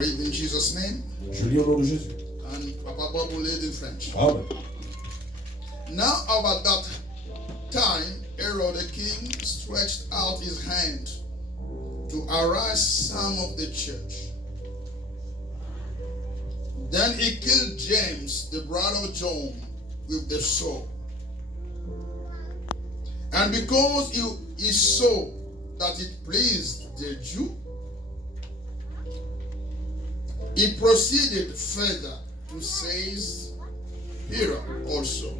Read in Jesus' name. Je lis au nom de Jésus. And Papa Bob will read in French. Amen. Now about that time, Herod the king stretched out his hand to arouse some of the church. Then he killed James, the brother of John, with the sword. And because he saw that it pleased the Jew, he proceeded further to seize Peter also.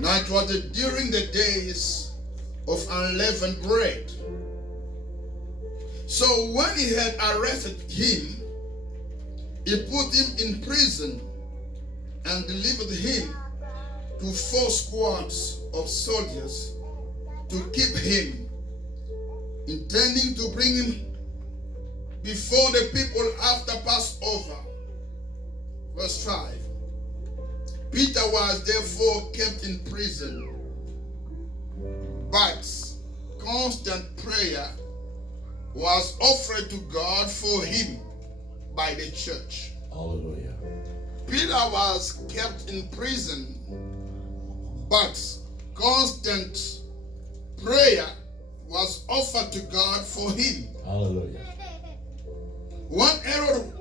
Now it was during the days of unleavened bread. So when he had arrested him, he put him in prison and delivered him to 4 squads of soldiers to keep him, intending to bring him before the people after Passover. Verse 5. Peter was therefore kept in prison, but constant prayer was offered to God for him by the church. Hallelujah. Peter was kept in prison, but constant prayer was offered to God for him. Hallelujah. When Herod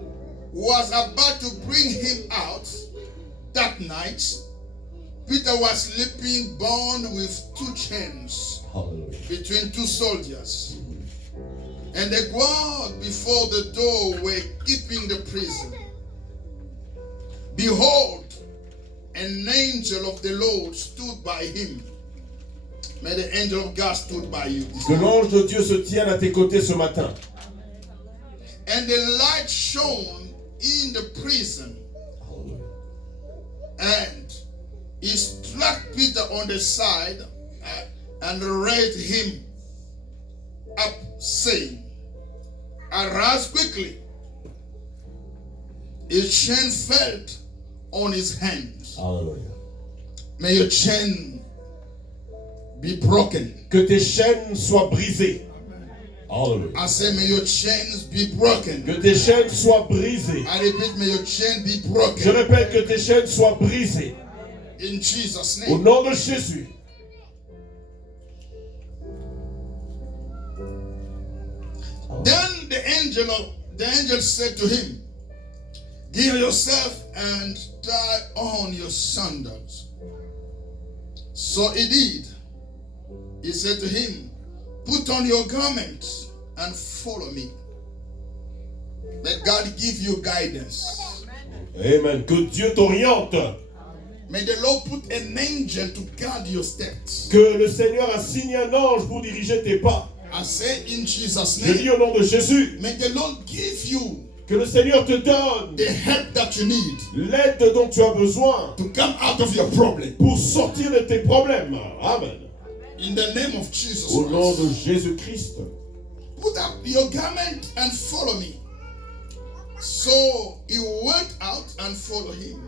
was about to bring him out that night, Peter was sleeping bound with 2 chains Hallelujah. between 2 soldiers. And the guard before the door were keeping the prison. Behold, an angel of the Lord stood by him. May the angel of God stood by you. Que l'ange de Dieu se tienne à tes côtés ce matin. And the light shone in the prison. Hallelujah. And he struck Peter on the side and raised him up, saying, "Arise quickly." His chain fell on his hands. Hallelujah. May your chain be broken. Que tes chaînes soient brisées. Hallelujah. I say, may your chains be broken. Que tes chaînes soient brisées. I repeat, may your chain be Je broken. répète que tes chaînes soient brisées. In Jesus' Au name. nom de Jésus. Then the angel said to him, "Give yourself and tie on your sandals." So he did. He said to him, "Put on your garments and follow me." May God give you guidance. Amen. Que Dieu t'oriente. May the Lord put an angel to guard your steps. Que le Seigneur assigne un ange pour diriger tes pas. I say in Jesus' Je dis name, au nom de Jésus. may the Lord give you Que le Seigneur te donne the help that you need l'aide dont tu as besoin to come out of your problem. pour sortir de tes problèmes. Amen. In the name of Jesus Au nom de Christ. Jésus-Christ. Put up your garment and follow me. So he went out and followed him,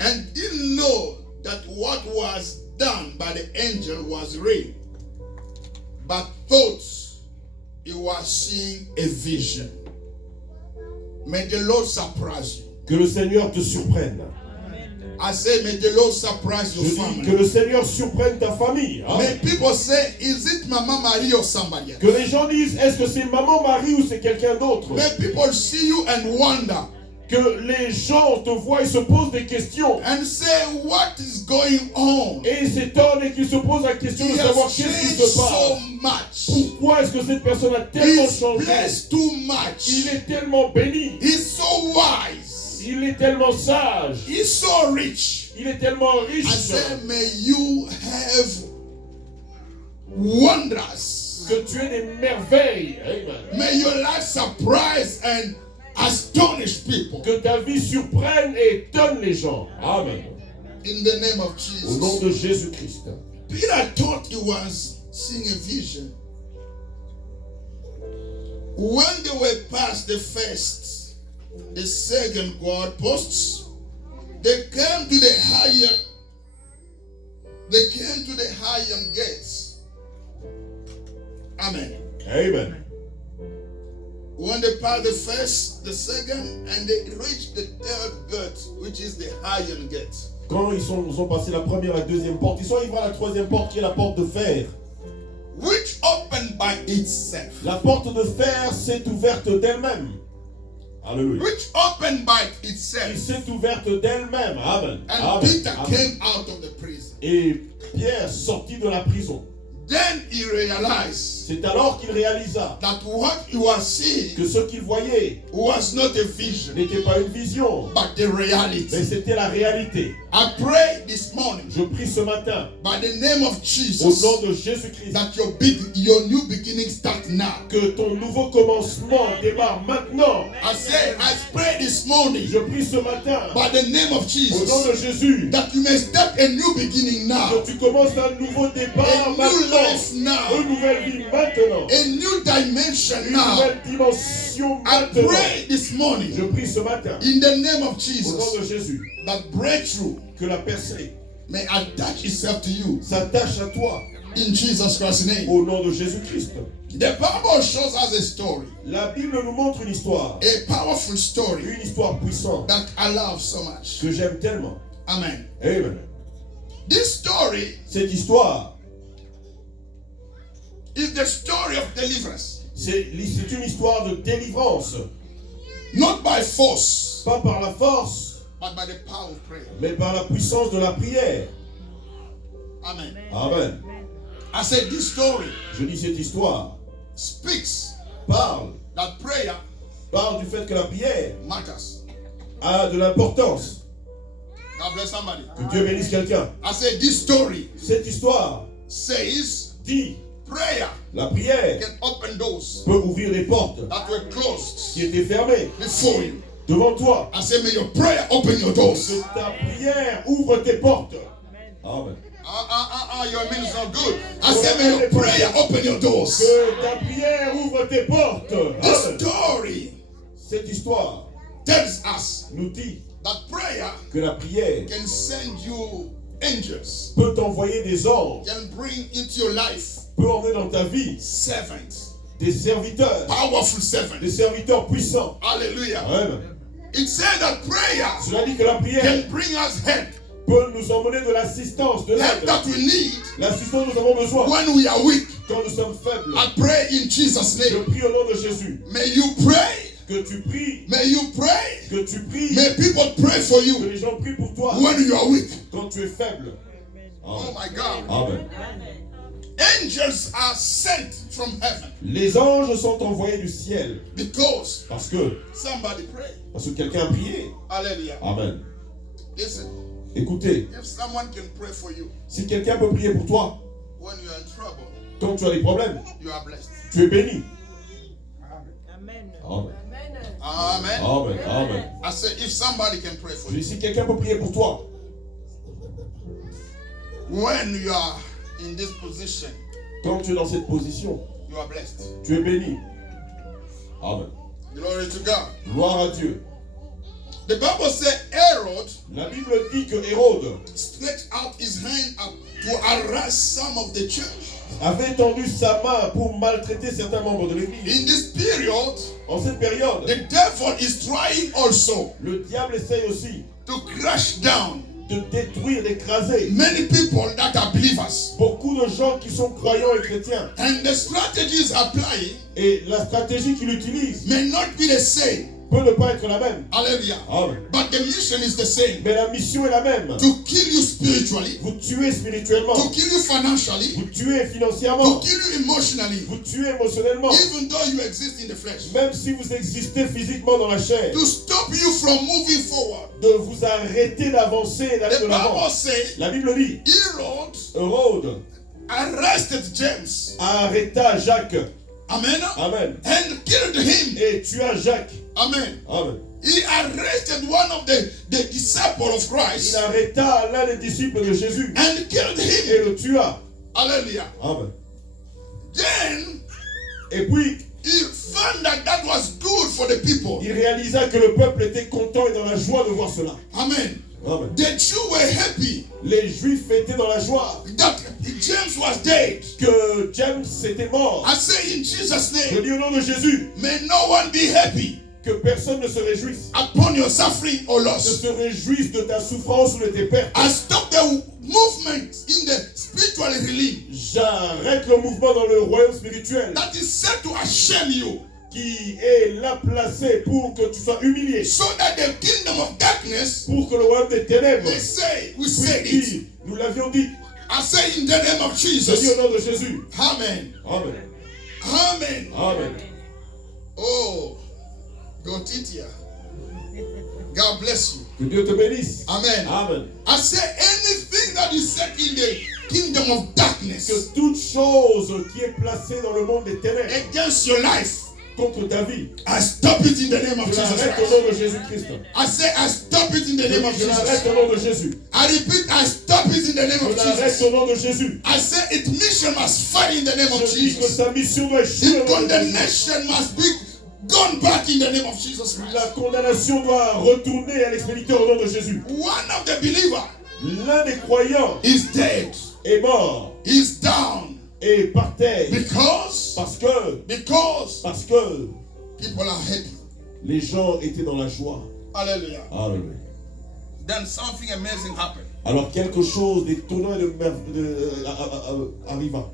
and didn't know that what was done by the angel was real, but thought he was seeing a vision. May the Lord surprise you. Que le Seigneur te surprenne. I say, may the Lord surprise your Je dis que family. le Seigneur surprenne ta famille. May Amen. people say, is it Mama Marie or somebody else? Que les gens disent, est-ce que c'est maman Marie ou c'est quelqu'un d'autre? May people see you and wonder Que les gens te voient et se posent des questions. and say, what is going on? Et ils s'étonnent et qu'ils se posent la question He de savoir has qu'est-ce qui changed se passe. so much. Pourquoi est-ce que cette personne a tellement He's changé? blessed too much. Il est tellement béni. He's so wise. Il est tellement sage. He's so rich. Il est tellement I riche. say, may you have wonders. Que tu aies des merveilles. Amen. May your life surprise and astonish people. Que ta vie surprenne et étonne les gens. Amen. In the name of Au nom Jesus. de Jésus-Christ. Peter thought he was seeing a vision. When they were past the first, the second guard posts, they came to the higher gates. Amen. Amen. When they passed the first, the second, and they reached the third gate, which is the iron gate. Quand ils ont passé la première et la deuxième porte, ils sont arrivés à la troisième porte qui est la porte de fer. Which opened by itself. La porte de fer s'est ouverte d'elle-même. Alléluia. Which opened by Elle itself. s'est ouverte d'elle-même. Amen. And Amen. Peter Amen. came out of the prison. Et Pierre sortit de la prison. Then he realized C'est alors qu'il réalisa that what he was seeing que ce qu'il voyait was not a vision, n'était pas une vision, but the mais reality. c'était la réalité. I pray this morning Je prie ce matin, by the name of au Jesus, nom de Jésus-Christ, that your new beginning start now. que ton nouveau commencement démarre maintenant. I pray this morning Je prie ce matin, by the name of au nom de Jesus, Jésus, that you may start a new beginning now, que tu commences un nouveau départ a new maintenant, life now, une nouvelle vie maintenant, a new dimension une now. nouvelle dimension I maintenant. pray this morning Je prie ce matin, in the name of au nom Jesus, de Jésus, that breakthrough que la percée may attach itself to you s'attache à toi, in Jesus Christ's name. au nom de Jésus-Christ. The Bible shows us a story, La Bible nous montre une histoire story une histoire puissante that I love so much. que j'aime tellement. Amen. Amen. This story Cette histoire, is the story of deliverance, c'est une histoire de délivrance, not by force, pas par la force, but by the power of prayer. mais par la puissance de la prière. Amen. Amen. I said this story Je dis cette histoire speaks parle that prayer du fait que la prière matters. a de l'importance. God bless somebody. Que Dieu bénisse quelqu'un. I said this story Cette histoire says dit prayer la prière can open doors peut ouvrir des portes that were closed qui étaient fermées before you. devant toi. I said, may your prayer open your doors. Que ta prière ouvre tes portes. Amen. Your amen is not good. I said, may your prayer open your doors. Que ta prière ouvre tes portes. This Amen. story Cette histoire tells us nous dit that prayer que la prière can send you angels, peut t'envoyer des anges, can bring into your life peut emmener dans ta vie servants, des serviteurs, powerful des servants. serviteurs puissants. Hallelujah. Amen. It said that prayer Cela dit que la prière can bring us help, peut nous emmener de l'assistance, de help l'aide. that we need L'assistance dont nous avons besoin when we are weak. quand nous sommes faibles. I pray in Jesus' Je name. prie au nom de Jésus May you pray. que tu pries, May you pray. que tu pries, May people pray for que you les gens prient pour toi when you are weak. quand tu es faible. Oh Amen. my God. Amen. Angels are sent from heaven Les anges sont envoyés du ciel because parce que quelqu'un a prié. hallelujah. Amen. Listen, Écoutez, if someone can pray for you si quelqu'un peut prier pour toi when you are in trouble, quand tu as des problèmes, you are blessed. tu es béni. Amen. Amen. Amen. Amen. Amen. I say if somebody can pray for Je you dis, si quelqu'un peut prier pour toi when you are in this position, quand tu es dans cette position, you are blessed. tu es béni. Amen. Glory to God. Gloire à Dieu. The Bible says Herod La Bible dit que Hérode stretched out his hand up to harass some of the church. avait tendu sa main pour maltraiter certains membres de l'église. In this period, En cette période, the devil is trying also le diable essaye aussi to crush down de détruire, d'écraser many people that are believers. beaucoup de gens qui sont croyants et chrétiens. And the strategies applying Et la stratégie qu'il utilise may not be the same. peut ne pas être la même. Hallelujah. Amen. But the mission is the same. Mais la mission est la même. To kill you spiritually, Vous tuez spirituellement, to kill you financially, vous tuez to financièrement, kill you emotionally, vous tuez émotionnellement, even though you exist in the flesh. même si vous existez physiquement dans la chair, To stop you from moving forward. de vous arrêter d'avancer et d'aller The de l'avant. Bible says La Bible dit, Herod Hérode arrested James. arrêta Jacques. Amen. Amen. And killed him. Et tua Jacques. Amen. Amen. He arrested one of the disciples of Il Christ arrêta l'un des disciples de Jésus and killed him. et le tua. Hallelujah. Amen. Then Et puis, he found that that was good for the people. il réalisa que le peuple était content et dans la joie de voir cela. Amen. Amen. The Jews were happy Les Juifs étaient dans la joie that James was dead. que James était mort. I say in Jesus' Je name, dis au nom de Jésus, may no one be happy que personne ne se réjouisse. upon your suffering or Ne loss. se réjouisse de ta souffrance ou de tes pertes. I stop the movement in the spiritual realm J'arrête le mouvement dans le royaume spirituel that is set to shame you, qui est là placé pour que tu sois humilié. so that the kingdom of darkness, Pour que le royaume des ténèbres, we said oui, it. nous l'avions dit. I say in the name of Je dis Jesus. au nom de Jésus. Amen. Amen. Amen. Amen. Oh, Gotitia. God bless you. Que Dieu te bénisse. Amen. Amen. I say anything that is set in the kingdom of darkness Que toute chose qui est placée dans le monde des ténèbres against your life, contre ta vie, I stop it in the name of je Jesus l'arrête au Christ. nom de Jésus-Christ. I say I stop it in the name of Je l'arrête Jesus. au nom de Jésus. I repeat, I stop it in the name Je of l'arrête Jesus. au nom de Jésus. I say its mission must fail in the name of Je dis que Jesus. sa mission doit échouer. Its condemnation must be gone back in the name of Jesus La Christ. condamnation doit retourner à l'expéditeur au nom de Jésus. One of the believers L'un des croyants is dead. est mort He's down et par terre because parce que people are happy. les gens étaient dans la joie. Hallelujah. Amen. Then something amazing happened. Alors quelque chose d'étonnant et arriva.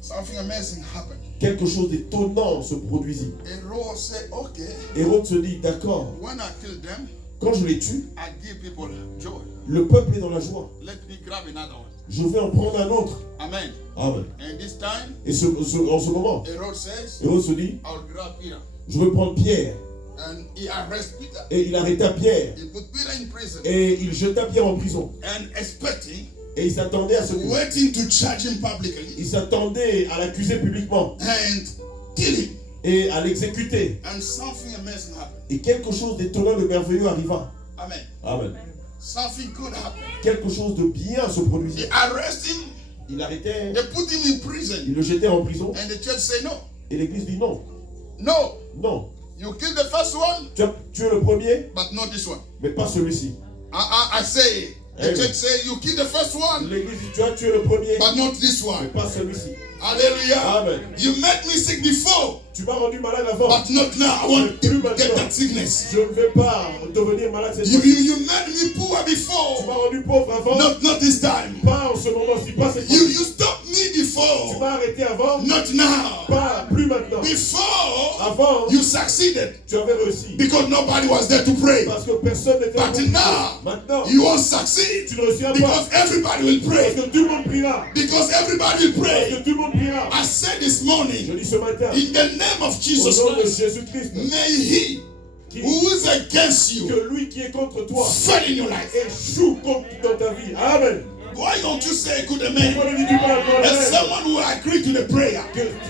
Something amazing happened. Quelque chose d'étonnant se produisit. Herod said, okay, Hérode se dit, d'accord, when I kill them, quand je les tue, I give people joy. le peuple est dans la joie. Let me grab another one. Je vais en prendre un autre. Amen. Amen. And this time, Et en ce moment, Herod says, Hérode se dit, I'll grab Peter. je veux prendre Pierre. And he arrests Peter. Et il arrêta Pierre. He put Peter in prison. Et il jeta Pierre en prison. And expecting, Et il s'attendait à ce que... waiting to charge him publicly Il s'attendait à l'accuser publiquement. and kill him. Et à l'exécuter. And something amazing happened. Et quelque chose d'étonnant, de merveilleux arriva. Amen. Amen. Something good happened. Quelque chose de bien se produisit. They arrest him. Il arrêtait, They put him in prison. il le jetait en prison. And the church say no. Et l'église dit non. No. Non. You kill the first one, Tu as tué le premier, but not this one. mais pas celui-ci. I say, the Amen. church say, you kill the first one, L'église dit tu as tué le premier, but not this mais one. pas celui-ci. Hallelujah. Amen. You made me sick before, Tu m'as rendu malade avant. but not now. I want to get that sickness. Je ne vais pas devenir malade cette You, fois. you, you made me poor Tu before, m'as rendu pauvre avant. not this time. Pas en ce moment-ci, pas cette You, fois. you stopped me Tu before, m'as arrêté avant. not now. Pas plus maintenant. Before, Avant, you succeeded tu avais réussi. because nobody was there to pray. Parce que personne n'était là. But pour now, prier. Maintenant, you won't succeed tu ne réussiras because pas. everybody will Parce pray. que tout le monde priera. Because everybody will Parce pray. que tout le monde priera. I said this Je morning, dis ce matin, in the name of au Jesus nom de Christ, Jésus-Christ, may he who is against you que lui qui est contre toi fail in your life. échoue dans ta vie. Amen. Why don't you say a good Pourquoi amen? ne dis-tu pas un bon As amen? someone who agree to the prayer.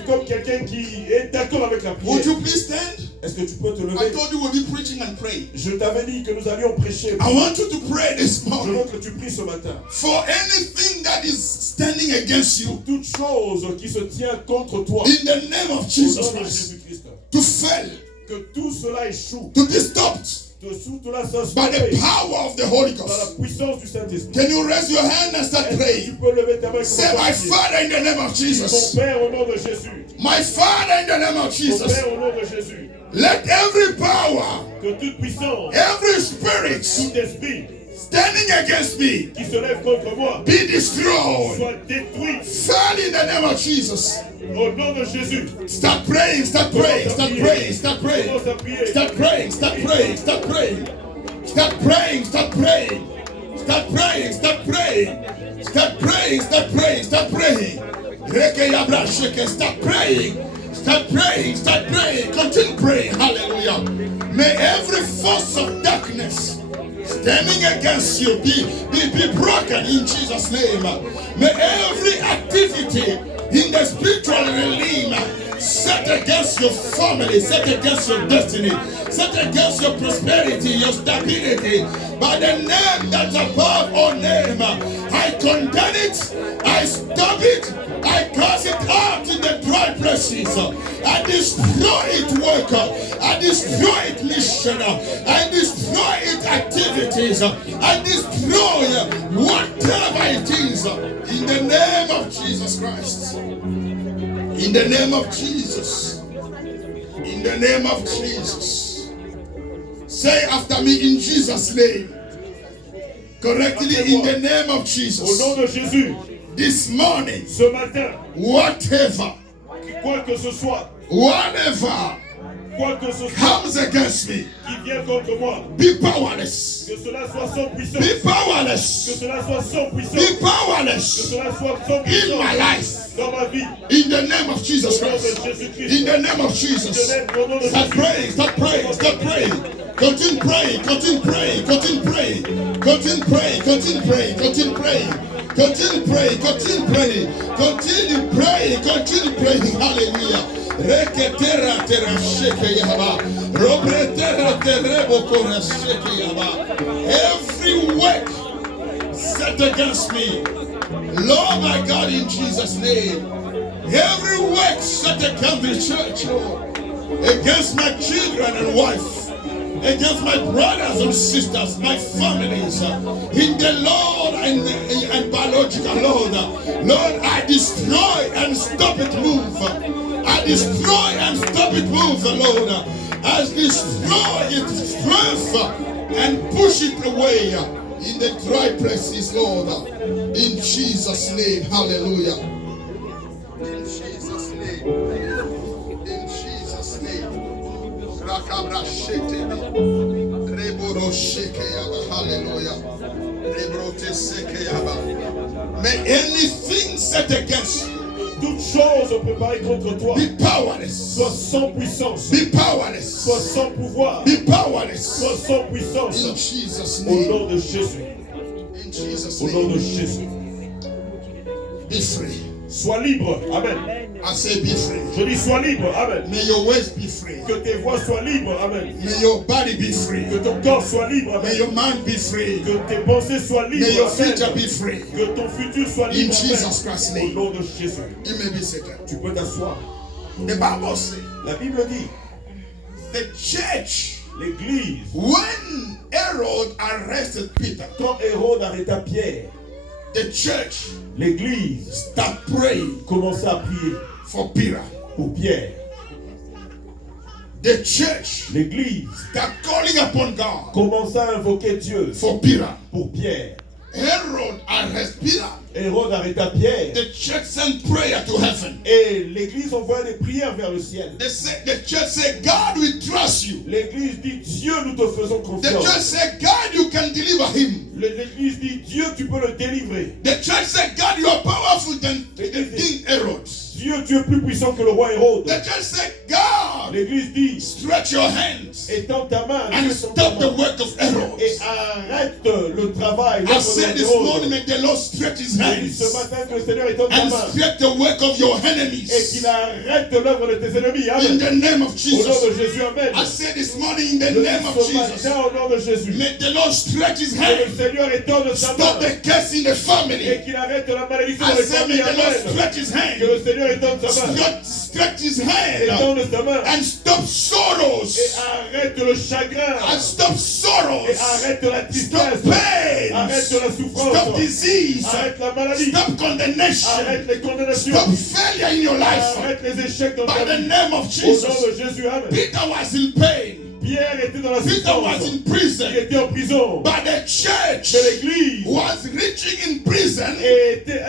Comme quelqu'un qui est d'accord avec la Would prière. you please stand? Est-ce que tu peux te I lever? told you we'll be preaching and praying. Je t'avais dit que nous allions prêcher. I want you to pray this Je morning veux que tu pries ce matin. for anything that is standing against you Toute chose qui se tient contre toi. in the name of Au Jesus nom de Christ Jésus-Christ. to fail, Que tout cela échoue. to be stopped Tout cela soit by the stoppé power of the Holy par la Ghost. puissance du Saint-Esprit. Can you raise your hand and start Est-ce que praying? tu peux lever ta main et Say, commencer my à prier? Father, in the name of Mon Jesus. Père, au nom de Jésus. My Father, in the name of Mon Jesus. Père, au nom de Jésus. Let every power, Que toute puissance, every spirit tout esprit standing against me qui se lève contre moi be destroyed. soit détruit Fall in the name of Jesus. au nom de Jésus. Start praying, start praying, start praying, start praying. Commence à prier. Start praying, start praying, start praying. Start praying, start praying. Start praying, start praying. Start praying, start praying, start praying. Reke yabra sheke, start praying. Start praying, start praying. Continue praying. Hallelujah. May every force of darkness standing against you be broken in Jesus' name. May every activity in the spiritual realm set against your family, set against your destiny, set against your prosperity, your stability, by the name that's above all name, I condemn it, I stop it, I cast it out in the dry places. I destroy its work. I destroy its mission. I destroy its activities. I destroy whatever it is in the name of Jesus Christ. In the name of Jesus. In the name of Jesus. Say after me in Jesus' name. Correctly, in the name of Jesus. Au nom de Jésus. This morning, Ce matin, whatever, quoi que ce soit, whatever quoi que ce soit comes against me, qui vient contre moi, be powerless. que cela soit sans puissance, Be que powerless. cela soit sans Be puissance, que powerless cela soit sans in puissance my life. dans ma vie. In the name of Jesus Au nom Christ. de Jésus-Christ. In the name of Jesus. Au nom de Start Jésus. praying, start praying, start praying. Continue praying, continue praying, continue praying. Continue praying, continue praying, continue praying. Continue praying, continue praying. Continue praying, continue praying. Hallelujah. Reketera tera sheke yaba. Robretera terebo kora sheke yaba. Every work set against me, Lord my God, in Jesus' name. Every work set against the church, Lord, against my children and wife, against my brothers and sisters, my families, in the Lord and biological Lord. Lord, I destroy and stop it move. I destroy and stop it move, Lord. I destroy its strength and push it away in the dry places, Lord. In Jesus' name, hallelujah. In Jesus' name. In Jesus' name. Rakabra shete. Reboro sheke yaba. Hallelujah. Rebrote seke yaba. May anything set against you Toute chose préparée contre toi be powerless. soit sans puissance, Be powerless. soit sans pouvoir, Be powerless. soit sans puissance. In Jesus' Au name. nom de Jésus. In Jesus' Au nom de name. Jésus. Be free. Sois libre. Amen. I say be free. Je dis sois libre. Amen. May your ways be free. Que tes voix soient libres. Amen. May your body be free. Que ton corps soit libre. May Amen. your mind be free. Que tes pensées soient libres. May your Amen. future be free. Que ton futur soit In libre. Jesus Amen. Christ's Au name. nom de Jésus. You may be seated. Tu peux t'asseoir. The Bible says La Bible dit, the church, l'Église, when Herod arrested Peter, quand Hérode arrêta Pierre, the church l'Église start praying commença à prier for Peter. pour Pierre. The church L'Église start calling upon God commença à invoquer Dieu for Peter. pour Pierre. Herod arrested Peter. Hérode arrêta Pierre. The church sent prayer to heaven. Et l'Église envoya des prières vers le ciel. The church said, God, we trust you. L'Église dit, Dieu, nous te faisons The church confiance. said, God, you can deliver him. L'Église dit, Dieu, tu peux le délivrer. The church said, God, you are powerful than King Herod. Dieu, tu es plus puissant que le roi Hérode. The church said, God, L'Église dit, stretch your hands étends ta main, and Dieu, tends ta stop the main, work of Herod. et arrête le travail. I l'œuvre said de this Hérode. morning, may the Lord stretch his J'ai dit ce hands matin que le Seigneur étende ta and main stretch the work of your et enemies. qu'il arrête l'œuvre de tes ennemis. In Amen. the name of Au nom Jesus. de Jésus, Amen. I said this morning, in the Je dis name of ce Jesus. matin, au nom de Jésus, May the Lord stretch his que le hands. Seigneur étende sa Stop main the curse in the et family. qu'il arrête la malédiction I dans les said, may familles. the Lord Amen. stretch his Que hand. le Seigneur étende sa main, Stretch his hand étende sa main and stop sorrows. et arrête le chagrin And stop et sorrows. arrête la Stop tristesse, arrête pain. la Stop souffrance, disease. arrête la maladie, Stop condemnation. arrête les condamnations, Stop failure in your life. arrête les échecs dans By ta the vie. name of Au Jesus. nom de Jésus, Amen. Peter was in pain. Pierre était dans la Peter was souffrance, in prison. il était en prison, But the church mais l'Église was reaching in prison était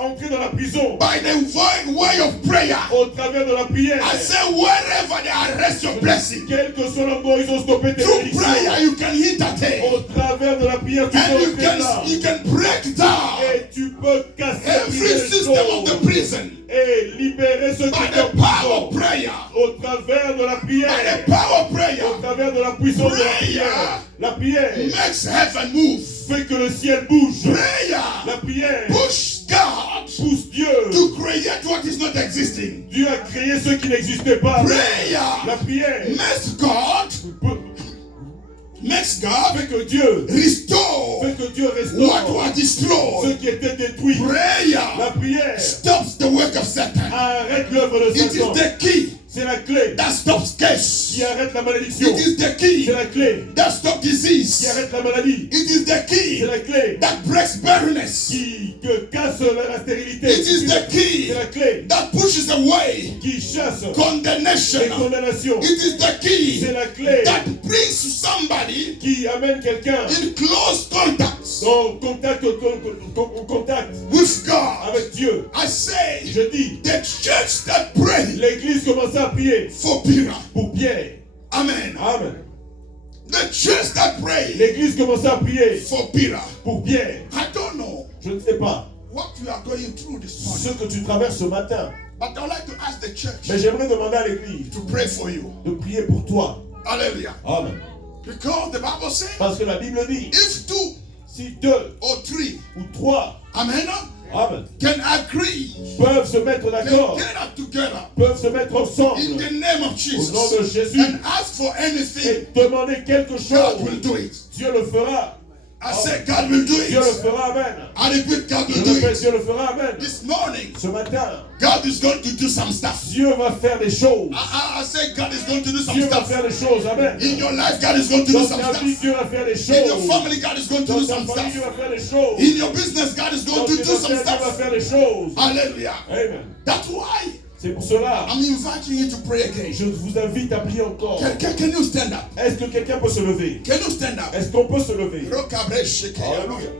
entrée dans la prison by the way of prayer. au travers de la prière. I say wherever they arrest your blessing, Quel que soit l'endroit où ils ont stoppé tes through bénédictions, prayer you can entertain. au travers de la prière, tu And peux you rester là can break down et tu peux casser every les system of the choses prison et libérer ceux qui by sont the power of en prison prayer. au travers de la By prière, the power of au prayer travers de la puissance de la Prayer. prière. La prière makes heaven move. fait que le ciel bouge. Prayer La prière push God pousse Dieu. to create what is not existing. Dieu a créé ce qui n'existait pas. Prayer La prière makes God makes God Fait que Dieu restore restaure what was destroyed. ce qui était détruit. Prayer La prière stops the work of Satan. arrête l'œuvre de It is Satan. the key C'est la clé that stops curse. qui arrête la malédiction. It is the key C'est la clé that stops disease. qui arrête la maladie. It is the C'est key la clé that breaks barrenness. qui casse la stérilité. It is the key C'est la clé that pushes away qui chasse condemnation. les condamnations. It is the key C'est la clé that brings somebody qui amène quelqu'un in close contact en contact with God. avec Dieu. I say, Je dis, the church that pray l'église commençait à prier for Peter. pour Pierre. Amen. Amen. The church that pray L'église commençait à prier for Peter. pour Pierre. I don't know Je ne sais pas what you are going through this ce morning, que tu traverses ce matin, but I would like to ask the church mais j'aimerais demander à l'église to pray for you. de prier pour toi. Hallelujah. Amen. Because the Bible says, Parce que la Bible dit, if two si deux or three, ou trois, amen, amen, can agree, peuvent se mettre can d'accord, get up together peuvent se mettre in ensemble the name of au Jesus nom de Jésus and ask for anything, et demander quelque God chose, will do it. Dieu le fera. I said, God will do Dieu le it. fera, amen. I repeat, God Je will do répète, it. Dieu le fera, amen. This morning, Ce matin, God is going to do some stuff. Dieu va faire des choses. I say, God is going to do some Dieu va stuff. faire des choses, amen. In your life, God is going to do Dans some ta vie, stuff. Dieu va faire des In your choses. family, God is going to Dans do ta some famille, Dieu stuff. va faire des choses. In your business, God is Dans going to tes do some affaires, Dieu va stuff. faire des choses. Hallelujah. Amen. That's why C'est pour cela, I'm inviting you to pray again. je vous invite à prier encore. Can you stand up? Est-ce que quelqu'un peut se lever? Can you stand up? Est-ce qu'on peut se lever? Hallelujah.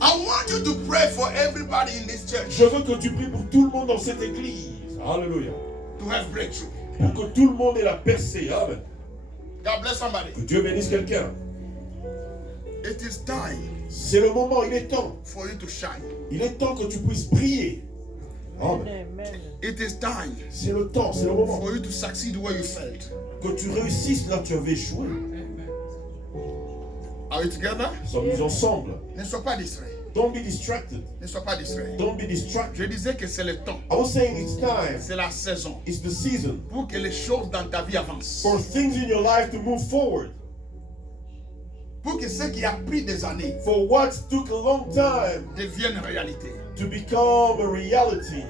I want you to pray for everybody in this church Je veux que tu pries pour tout le monde dans cette église. Alléluia. to have breakthrough. Pour que tout le monde ait la percée. Amen. God bless somebody. Que Dieu bénisse quelqu'un. It is time C'est le moment, il est temps. for you to shine. Il est temps que tu puisses prier. Amen. Amen. It is time C'est le temps, c'est le moment. for you to succeed where you failed. Que tu réussisses là où tu avais échoué. Are we together? Sommes-nous ensemble. Ne sois pas distrait. Don't be distracted. Ne sois pas distrait. Don't be distracted. Je disais que c'est le temps. I was saying it's time. C'est la saison It's the season pour que les choses dans ta vie avancent. for things in your life to move forward. Pour que ce qui a pris des années For what took a long time devienne réalité. to become a reality.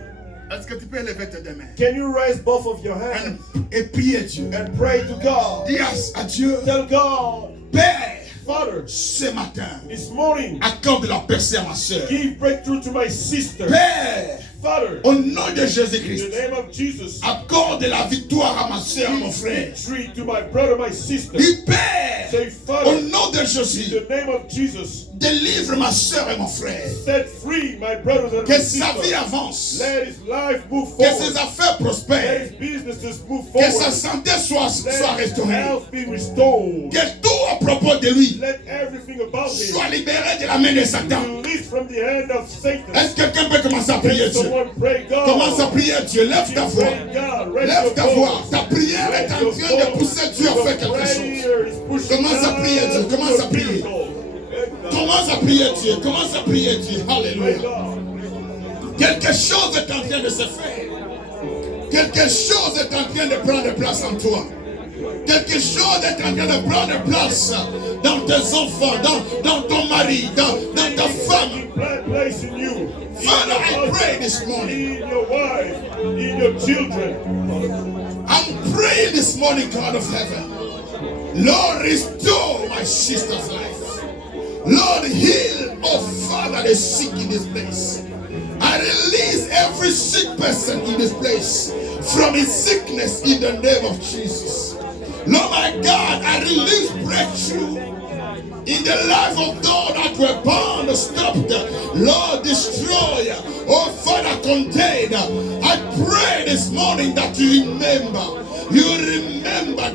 Est-ce que tu peux lever tes deux mains Can you raise both of your hands et prier Dieu? and pray to God? Dis à Dieu, Tell God, Père, Father, ce matin, this morning, accorde la percée à ma soeur. give breakthrough to my sister. Père, Father, au nom de in Jésus-Christ, the name of Jesus, accorde la victoire à ma soeur, à mon frère. victory to my brother, my sister. Dis Père, Say, au Father, nom de in Jésus, the name of Jesus, délivre ma soeur et mon frère. set free my brothers and my Que sa vie sisters. avance. Let his life move Que forward. ses affaires Let prospèrent. his businesses move Que sa forward. santé soit Let his restaurée. health be restored. Que tout à propos de lui Let everything about him soit libéré de la main de be Satan. released from the hand of Satan. Est-ce que quelqu'un peut commencer à prier Let Dieu? someone pray God. Commence à prier Dieu. Lève ta voix. Pray God. Raise Lève your ta voix. voice. Ta prière est en Raise train your de pousser Dieu à voice. faire Your quelque chose. prayer is pushing Commence à prier Dieu. God Commence à to a prier. miracle. Commence à prier Dieu. Commence à prier Dieu. Pray Alléluia. God. Quelque chose est en train de se faire. Quelque chose est en train de prendre place en toi. Quelque chose est en train de prendre place dans tes enfants, dans ton mari, dans ta femme. Place in you. Father, I pray this morning. In your wife, in your children. I'm praying this morning, God of heaven. Lord, restore my sister's life. Lord, heal, oh Father, the sick in this place. I release every sick person in this place from his sickness in the name of Jesus. Lord, my God, I release breakthrough in the life of those that were bound, stopped, Lord, destroy, oh Father, contain. I pray this morning that you remember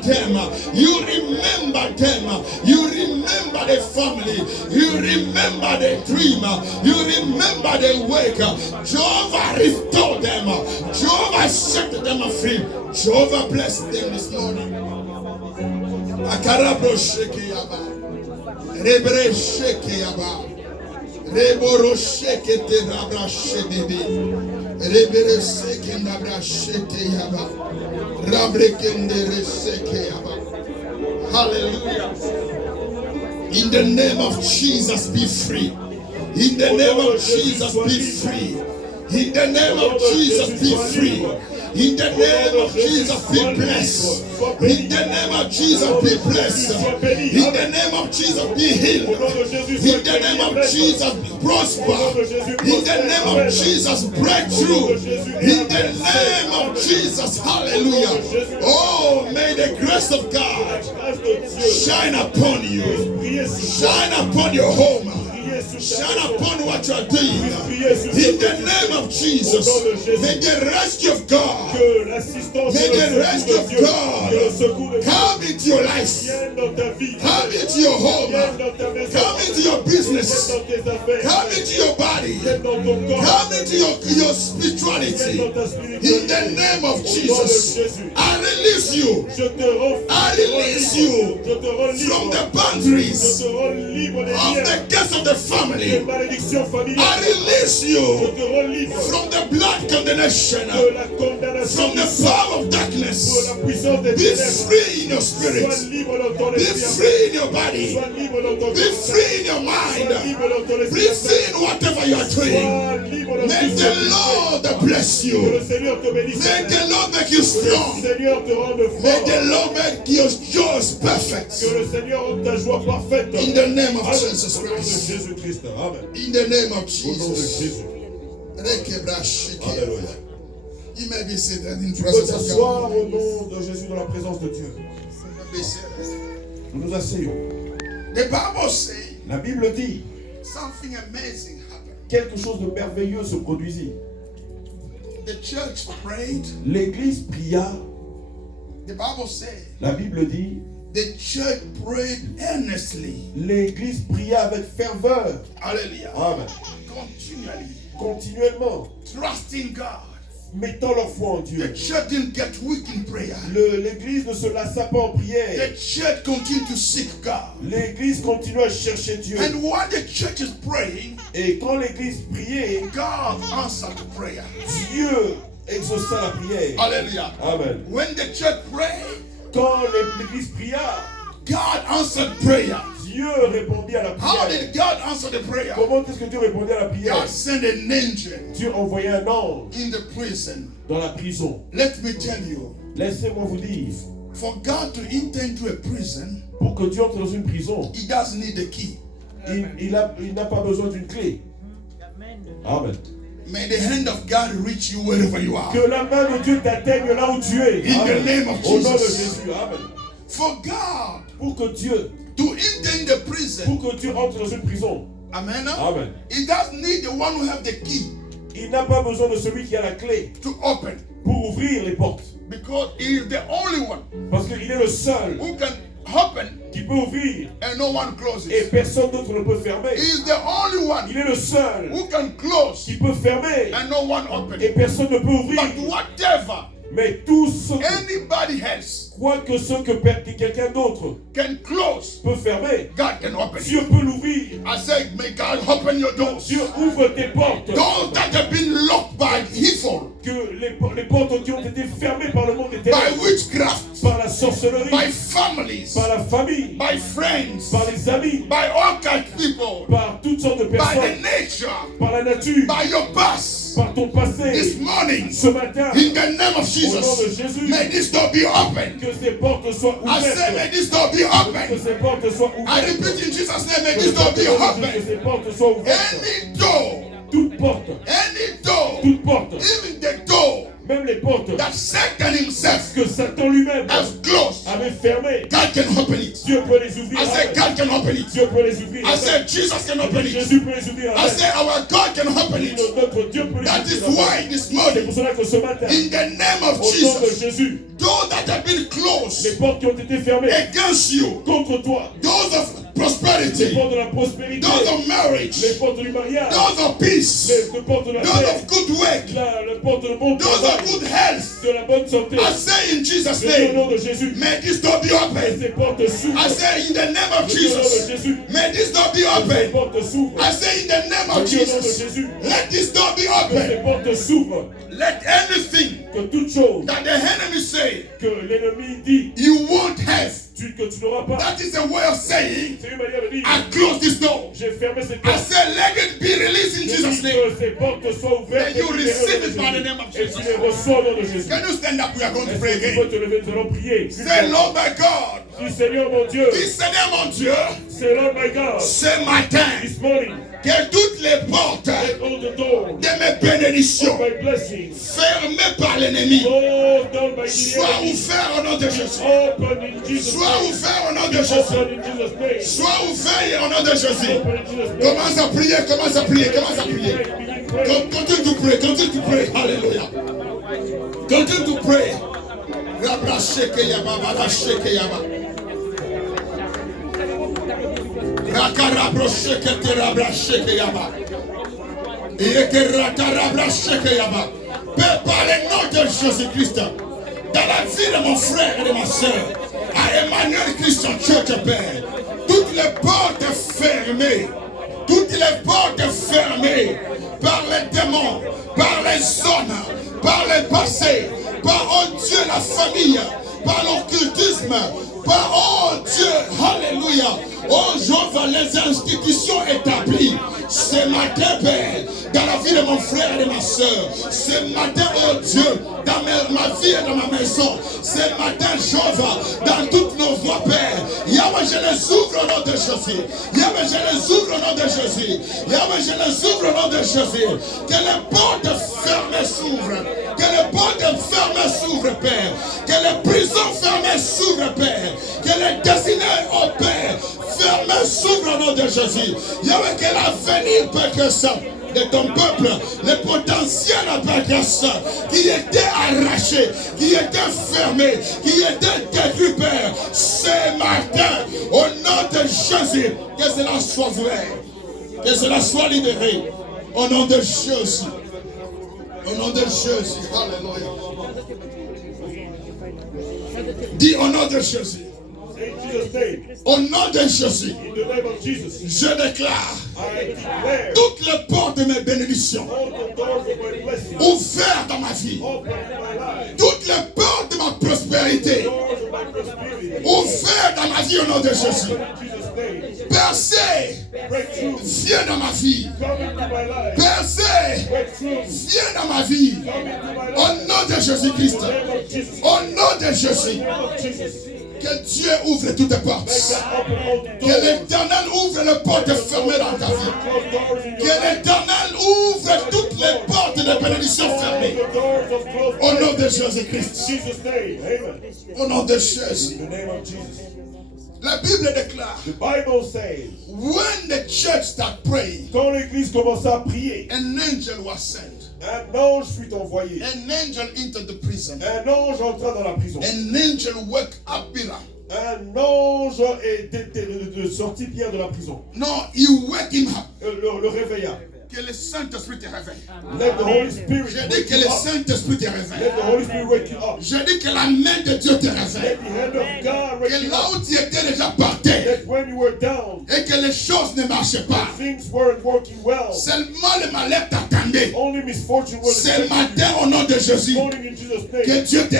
them, you remember them, you remember the family, you remember the dream, you remember the wake. Jehovah restore them, Jehovah set them free, Jehovah bless them this morning. Akarabro sheke yaba, rebre sheke yaba, reboro sheke te rabra shedebe, rebre seke nabra sheke yaba, rabre kende reseke yaba. Hallelujah. the name of Jesus, be free. In the name of Jesus, be free. In the name of Jesus, be free. In the name of Jesus, be blessed. In the name of Jesus, be blessed. In the name of Jesus, be healed. In the name of Jesus, prosper. In the name of Jesus, breakthrough. In the name of Jesus, hallelujah. Oh, may the grace of God shine upon you. Shine upon your home. Shine upon what you are doing. In the name of Jesus, may the rescue of God, may the rescue of God come into your life, come into your home, come into your business, come into your body, come into your spirituality. In the name of Jesus, I release you. I release you from the boundaries of the gates of the family. I release you from the blood condemnation, from the power of darkness. Be free in your spirit. Be free in your body. Be free in your mind. Be free in whatever you are doing. May the Lord bless you. May the Lord make you strong. May the Lord make your joy perfect. In the name of Jesus Christ. In the name of Jesus. Alléluia. You may be seated in Tu peux presence of t'asseoir God. au nom de Jésus dans la présence de Dieu. Nous nous asseyons. The Bible says La Bible dit, something amazing happened. quelque chose de merveilleux se produisit. The church prayed. L'église pria. The Bible says La Bible dit, the church prayed earnestly. l'église pria avec ferveur. Hallelujah. Amen. Continually. Continuellement, Trusting God. mettant leur foi en The Dieu. church didn't get weak in prayer. L'église ne se lassa pas en prière. The church continued to seek God. L'église continue à chercher Dieu. And while the church is praying, Et quand l'église priait, God answered prayer. Dieu exauça la prière. Hallelujah. Amen. When the church prayed, Quand l'église pria, God answered prayer. Dieu répondit à la How prière. did God answer the prayer? Comment est-ce que Dieu répondit à la prière? God sent an angel Dieu envoyait un ange in the prison. dans la prison. Let me tell you, Laissez-moi vous dire, for God to enter into a prison, pour que Dieu entre dans une prison, He doesn't need a key. il n'a pas besoin d'une clé. Amen. May the hand of God reach you wherever you are. Que la main de Dieu t'atteigne là où tu es. In the Amen. name of Au nom de Jesus. Jésus. Amen. For God Pour que Dieu, to enter in the prison, pour que Dieu entre dans une prison. amen. Amen. He doesn't need the one who have the key Il n'a pas besoin de celui qui a la clé to open, pour ouvrir les portes. because He is the only one Parce qu'il est le seul who can open qui peut ouvrir and no one closes. et personne d'autre ne peut fermer. He is the only one Il est le seul who can close qui peut fermer and no one open. et personne ne peut ouvrir. But whatever Mais tout ce que, anybody else quoi que ce que quelqu'un d'autre can close, peut fermer, God can open it. Dieu peut l'ouvrir. I say, may God open your doors. Dieu ouvre tes portes. Doors that have been locked by evil, Que les portes qui ont été fermées par le monde des by ténèbres, witchcraft, par la sorcellerie, by families, par la famille, by friends, par les amis, by all kinds of people, par toutes sortes de by the personnes, nature, par la nature, by your past. par ton This passé. morning, Ce matin, in the name of au nom de Jesus, Jésus, may this door be open. que ces portes soient I say, may ouvertes. this door be Que open. ces portes soient I ouvertes. repeat in Jesus' name, may Que this door be que open. ces portes soient ouvertes. Any door, Toute porte, any door, toute porte, even the door même les portes that Satan himself que Satan lui-même has closed, avait fermées, God can open it. Dieu peut les ouvrir. I say, Amen. God can open it. Dieu peut les ouvrir. I Amen. say, Jesus can open it. Jésus peut les ouvrir. I Amen. say, our God can open it. Notre Dieu peut les That is ouvrir. why this C'est morning, pour cela que ce matin, in the name of au nom de Jesus, Jésus, doors that have been les closed portes qui ont été fermées against you, contre toi, doors of les prosperity, portes de la prospérité, doors of marriage, les portes du mariage, doors of peace, les portes de la doors paix, of good work, les portes de bon doors travail, of good health. de la bonne santé. I say in Jesus' Je dis au name, nom de Jésus, may this door be que open. ces portes s'ouvrent. I say in the name of Je dis au nom de Jesus, Jésus, may this door be que ces open. portes s'ouvrent. I say in the name of Je dis au nom de Jesus, Jésus, let this door be que ces open. portes s'ouvrent. Let anything Que toute chose that the enemy say que l'ennemi dit, you won't have, tu que tu n'auras pas. That is a way of saying, C'est une manière de dire, I close this door. j'ai fermé cette I porte. say, let it be released in J'ai Jesus' dit name. que ces portes soient ouvertes May you et libérées au nom receive de it by the Jésus. name of Et Jesus. tu les reçois au nom de Jésus. Can you stand up? We are going to Est-ce pray que tu again. peux te lever? Nous allons prier. Say, Lord my God. Dis, Seigneur mon Dieu, Dis, Seigneur mon Dieu, c'est Lord my God. ce matin, This morning, que toutes les portes let all the doors de mes bénédictions of my blessings, fermées par l'ennemi closed down by the soient enemy, ouvertes au nom de Jésus. open in Jesus' Sois name. ouvert au nom de Jésus. Open in Jesus' name. Sois ouvert au nom de Jésus. Open in Jesus' name. Commence à prier, commence à prier, commence à prier. Begin praying. Continue to pray, continue to pray. Hallelujah. Continue to pray. Rabra sheke yaba, baba sheke yaba. Raka rabro sheke te rabra sheke yaba. Yeke raka rabra sheke yaba. Père, par le nom de Jésus-Christ, dans la vie de mon frère et de ma soeur, à Emmanuel Christian Church, Père, toutes les portes fermées, toutes les portes fermées par les démons, par les zones, par les passés, par, oh Dieu, la famille, par l'occultisme, par, oh Dieu, alléluia, oh Jéhovah, les institutions établies, ce matin, Père, dans la vie de mon frère et de ma soeur, ce matin, oh Dieu, dans ma vie et dans ma maison, ce matin, Jéhovah, dans toutes nos voies, Père, Yahweh, je les ouvre au nom de Jésus. Yahweh, je les ouvre au nom de Jésus. Yahweh, je les ouvre au nom de Jésus. Que les portes fermées s'ouvrent. Que les portes fermées s'ouvrent, Père. Que les prisons fermées s'ouvrent, Père. Que les destinées, oh Père, fermées s'ouvrent au nom de Jésus. Yahweh, que l'avenir, Père, que ça de ton peuple, le potentiel, Père, que ça, qui était arraché, qui était fermé, qui était détruit, Père, ce matin, au nom de Jésus, que cela soit ouvert, que cela soit libéré, au nom de Jésus. Au nom de Jésus, alléluia. Dis au nom de Jésus. In Jesus' name. Au nom de Jésus, In the name of Jesus. je déclare I declare toutes les portes de mes bénédictions all the doors of my blessing ouvertes dans ma vie. open in my life. Toutes les portes de ma prospérité Doors of my prosperity ouvertes dans ma vie au nom de Jésus. open in Jesus' name. Percez, Breakthrough viens dans ma vie. come into my life. Percez, Breakthrough viens dans ma vie. come into my Au life. nom de Jésus-Christ. In the name of Jesus. Au nom de Jésus. In the name of Jesus. Que Dieu ouvre toutes les portes. Make God open all the Que doors. l'Éternel ouvre les portes fermées dans ta vie. Close doors in Que your life. l'Éternel ouvre toutes les portes de bénédiction All fermées. the doors of closed Au nom de blessings. Jésus-Christ. In Jesus' name. Amen. Au nom de Jésus. In the name of Jesus. La Bible déclare, The Bible says, when the church started praying, quand l'église commença à prier, an angel was sent. un ange fut envoyé. An angel entered the prison. Un ange entra dans la prison. An angel woke up Peter. Un ange est sorti Pierre de la prison. No, he woke him up. Le réveilla. Que le Saint-Esprit te réveille. Let the Holy Spirit J'ai dit wake que you le up. Saint-Esprit te réveille. Let the Holy Spirit wake you up. J'ai dit que la main de Dieu te Let réveille. the hand of God wake Que you là up. où tu étais déjà parti That when you were down, et que les choses ne marchaient pas, things weren't working well. seulement le malheur t'attendait. Only misfortune was Ce matin, au nom de this Jésus, morning in Jesus' que name. Dieu te